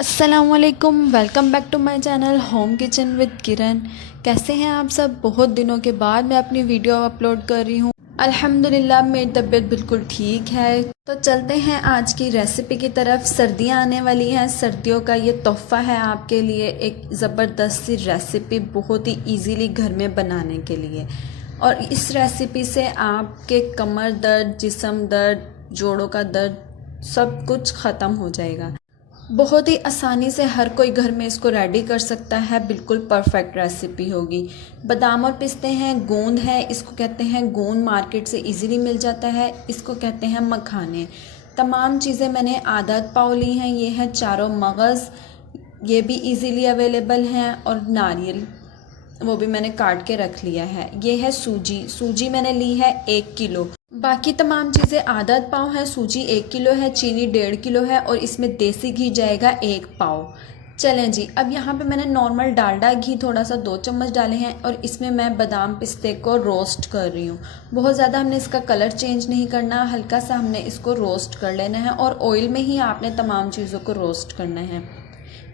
अस्सलामुअलैकुम, welcome back to my channel home kitchen with Kiran. कैसे हैं आप सब? बहुत दिनों के बाद मैं अपनी वीडियो अपलोड कर रही हूँ। अल्हम्दुलिल्लाह मेरी तबीयत बिल्कुल ठीक है। तो चलते हैं आज की रेसिपी की तरफ। सर्दियाँ आने वाली हैं, सर्दियों का ये तोहफ़ा है आपके लिए, एक ज़बरदस्त सी रेसिपी बहुत ही ईजीली घर में बनाने के लिए। और इस रेसिपी से आपके कमर दर्द, जिस्म दर्द, जोड़ों का दर्द सब कुछ ख़त्म हो जाएगा। बहुत ही आसानी से हर कोई घर में इसको रेडी कर सकता है, बिल्कुल परफेक्ट रेसिपी होगी। बादाम और पिस्ते हैं, गोंद है, इसको कहते हैं गोंद, मार्केट से इजीली मिल जाता है, इसको कहते हैं मखाने। तमाम चीज़ें मैंने आधा पाव ली हैं। ये है चारों मगज़, ये भी इजीली अवेलेबल हैं, और नारियल वो भी मैंने काट के रख लिया है। ये है सूजी, सूजी मैंने ली है 1 किलो। बाकी तमाम चीज़ें आधा पाव है, सूजी 1 किलो है, चीनी 1.5 किलो है, और इसमें देसी घी जाएगा 1 पाव। चलें जी, अब यहाँ पे मैंने नॉर्मल डालडा घी थोड़ा सा 2 चम्मच डाले हैं, और इसमें मैं बादाम पिस्ते को रोस्ट कर रही हूँ। बहुत ज़्यादा हमने इसका कलर चेंज नहीं करना, हल्का सा हमने इसको रोस्ट कर लेना है, और ऑयल में ही आपने तमाम चीज़ों को रोस्ट करना है।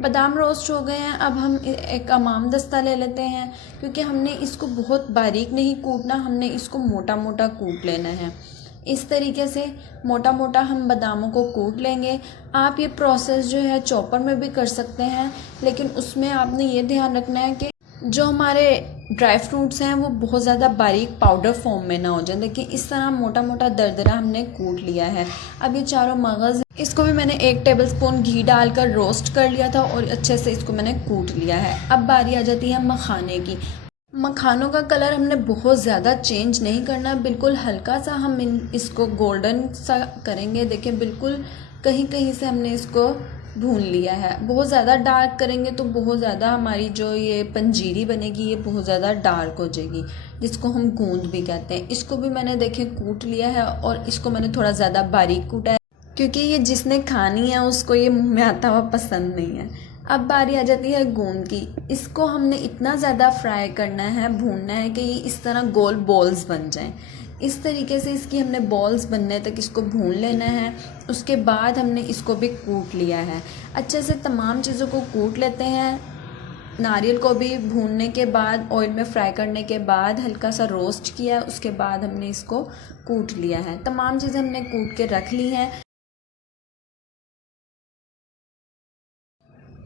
बादाम रोस्ट हो गए हैं। अब हम एक अमाम दस्ता ले लेते हैं, क्योंकि हमने इसको बहुत बारीक नहीं कूटना, हमने इसको मोटा मोटा कूट लेना है। इस तरीके से मोटा मोटा हम बादामों को कूट लेंगे। आप ये प्रोसेस जो है चॉपर में भी कर सकते हैं, लेकिन उसमें आपने ये ध्यान रखना है कि जो हमारे ड्राई फ्रूट्स हैं वो बहुत ज़्यादा बारीक पाउडर फॉर्म में ना हो जाए। देखिए इस तरह मोटा मोटा दरदरा हमने कूट लिया है। अब ये चारों मगज़, इसको भी मैंने 1 टेबलस्पून घी डालकर रोस्ट कर लिया था, और अच्छे से इसको मैंने कूट लिया है। अब बारी आ जाती है मखाने की। मखानों का कलर हमने बहुत ज़्यादा चेंज नहीं करना, बिल्कुल हल्का सा हम इसको गोल्डन सा करेंगे। देखिए बिल्कुल कहीं कहीं से हमने इसको भून लिया है। बहुत ज़्यादा डार्क करेंगे तो बहुत ज़्यादा हमारी जो ये पंजीरी बनेगी ये बहुत ज़्यादा डार्क हो जाएगी, जिसको हम गूंद भी कहते हैं। इसको भी मैंने देखे कूट लिया है, और इसको मैंने थोड़ा ज़्यादा बारीक कूटा है, क्योंकि ये जिसने खानी है उसको ये मुँह में आता हुआ पसंद नहीं है। अब बारी आ जाती है गूंद की। इसको हमने इतना ज़्यादा फ्राई करना है, भूनना है कि ये इस तरह गोल बॉल्स बन जाएं। इस तरीके से इसकी हमने बॉल्स बनने तक इसको भून लेना है। उसके बाद हमने इसको भी कूट लिया है। अच्छे से तमाम चीज़ों को कूट लेते हैं। नारियल को भी भूनने के बाद, ऑयल में फ्राई करने के बाद हल्का सा रोस्ट किया, उसके बाद हमने इसको कूट लिया है। तमाम चीज़ें हमने कूट के रख ली हैं।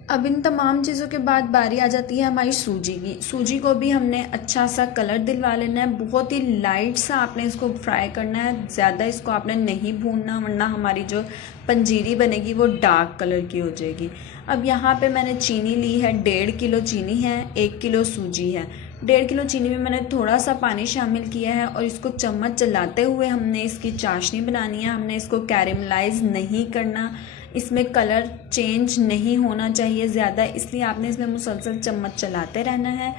अब इन तमाम चीज़ों के बाद बारी आ जाती है हमारी सूजी की। सूजी को भी हमने अच्छा सा कलर दिलवा लेना है। बहुत ही लाइट सा आपने इसको फ्राई करना है, ज़्यादा इसको आपने नहीं भूनना, वरना हमारी जो पंजीरी बनेगी वो डार्क कलर की हो जाएगी। अब यहाँ पे मैंने चीनी ली है, 1.5 किलो चीनी है, 1 किलो सूजी है। 1.5 किलो चीनी में मैंने थोड़ा सा पानी शामिल किया है, और इसको चम्मच चलाते हुए हमने इसकी चाशनी बनानी है। हमने इसको कैरेमलाइज नहीं करना, इसमें कलर चेंज नहीं होना चाहिए ज़्यादा, इसलिए आपने इसमें मुसलसल चम्मच चलाते रहना है।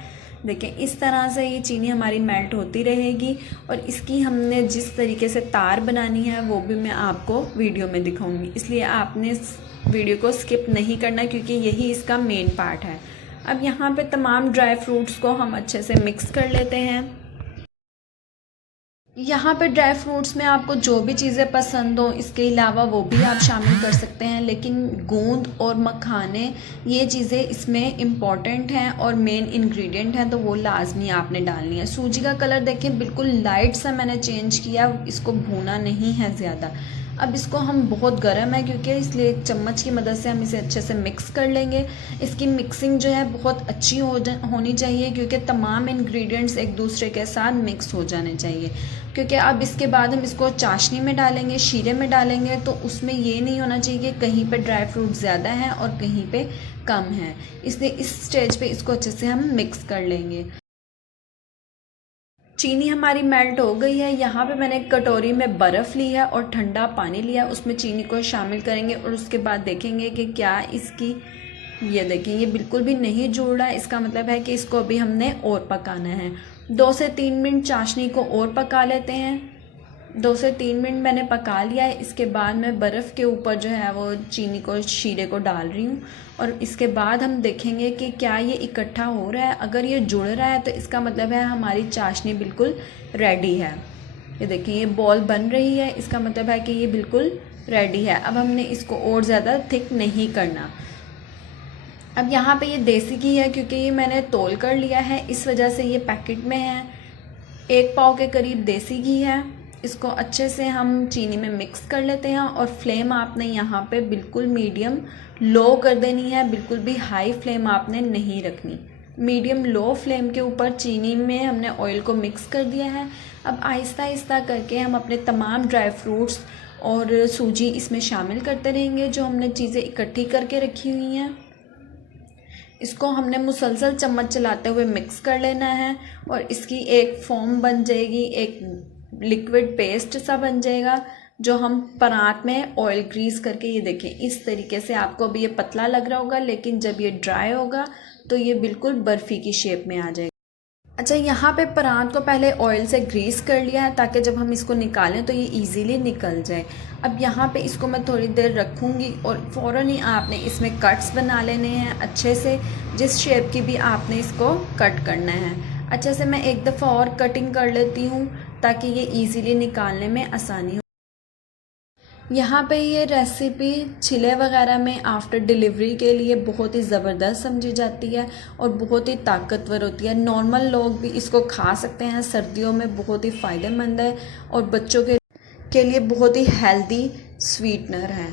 देखिए इस तरह से ये चीनी हमारी मेल्ट होती रहेगी, और इसकी हमने जिस तरीके से तार बनानी है वो भी मैं आपको वीडियो में दिखाऊंगी, इसलिए आपने इस वीडियो को स्किप नहीं करना, क्योंकि यही इसका मेन पार्ट है। अब यहाँ पे तमाम ड्राई फ्रूट्स को हम अच्छे से मिक्स कर लेते हैं। यहाँ पे ड्राई फ्रूट्स में आपको जो भी चीज़ें पसंद हो, इसके अलावा वो भी आप शामिल कर सकते हैं, लेकिन गूंद और मखाने ये चीज़ें इसमें इम्पॉर्टेंट हैं और मेन इंग्रेडिएंट हैं, तो वो लाजमी आपने डालनी है। सूजी का कलर देखें बिल्कुल लाइट सा मैंने चेंज किया, इसको भूना नहीं है ज़्यादा। अब इसको हम, बहुत गर्म है क्योंकि, इसलिए एक चम्मच की मदद से हम इसे अच्छे से मिक्स कर लेंगे। इसकी मिक्सिंग जो है बहुत अच्छी होनी चाहिए, क्योंकि तमाम इंग्रेडिएंट्स एक दूसरे के साथ मिक्स हो जाने चाहिए। क्योंकि अब इसके बाद हम इसको चाशनी में डालेंगे, शीरे में डालेंगे, तो उसमें ये नहीं होना चाहिए कि कहीं पे ड्राई फ्रूट ज़्यादा हैं और कहीं पे कम है। इसलिए इस स्टेज पे इसको अच्छे से हम मिक्स कर लेंगे। चीनी हमारी मेल्ट हो गई है। यहाँ पे मैंने एक कटोरी में बर्फ़ ली है और ठंडा पानी लिया, उसमें चीनी को शामिल करेंगे, और उसके बाद देखेंगे कि क्या इसकी, ये देखें ये बिल्कुल भी नहीं जुड़ रहा है, इसका मतलब है कि इसको अभी हमने और पकाना है। 2 से 3 मिनट चाशनी को और पका लेते हैं। 2 से 3 मिनट मैंने पका लिया है। इसके बाद मैं बर्फ़ के ऊपर जो है वो चीनी को, शीरे को डाल रही हूँ, और इसके बाद हम देखेंगे कि क्या ये इकट्ठा हो रहा है। अगर ये जुड़ रहा है तो इसका मतलब है हमारी चाशनी बिल्कुल रेडी है। ये देखिए ये बॉल बन रही है, इसका मतलब है कि ये बिल्कुल रेडी है। अब हमने इसको और ज़्यादा थिक नहीं करना। अब यहाँ पे ये देसी घी है, क्योंकि ये मैंने तोल कर लिया है, इस वजह से ये पैकेट में है। 1 पाव के करीब देसी घी है। इसको अच्छे से हम चीनी में मिक्स कर लेते हैं और फ्लेम आपने यहाँ पे बिल्कुल मीडियम लो कर देनी है, बिल्कुल भी हाई फ्लेम आपने नहीं रखनी। मीडियम लो फ्लेम के ऊपर चीनी में हमने ऑयल को मिक्स कर दिया है। अब आहिस्ता आहिस्ता करके हम अपने तमाम ड्राई फ्रूट्स और सूजी इसमें शामिल करते रहेंगे, जो हमने चीज़ें इकट्ठी करके रखी हुई हैं। इसको हमने मुसलसल चम्मच चलाते हुए मिक्स कर लेना है और इसकी एक फॉर्म बन जाएगी, एक लिक्विड पेस्ट सा बन जाएगा, जो हम परात में ऑयल ग्रीस करके, ये देखें इस तरीके से। आपको अभी ये पतला लग रहा होगा, लेकिन जब ये ड्राई होगा तो ये बिल्कुल बर्फ़ी की शेप में आ जाएगा। अच्छा, यहाँ पे परात को पहले ऑयल से ग्रीस कर लिया है, ताकि जब हम इसको निकालें तो ये इजीली निकल जाए। अब यहाँ पे इसको मैं थोड़ी देर रखूँगी और फ़ौरन ही आपने इसमें कट्स बना लेने हैं अच्छे से, जिस शेप की भी आपने इसको कट करना है। अच्छे से मैं एक दफ़ा और कटिंग कर लेती हूँ, ताकि ये ईज़िली निकालने में आसानी हो। यहाँ पे ये रेसिपी छिले वगैरह में आफ्टर डिलीवरी के लिए बहुत ही ज़बरदस्त समझी जाती है और बहुत ही ताकतवर होती है। नॉर्मल लोग भी इसको खा सकते हैं, सर्दियों में बहुत ही फ़ायदेमंद है और बच्चों के लिए बहुत ही हेल्दी स्वीटनर है।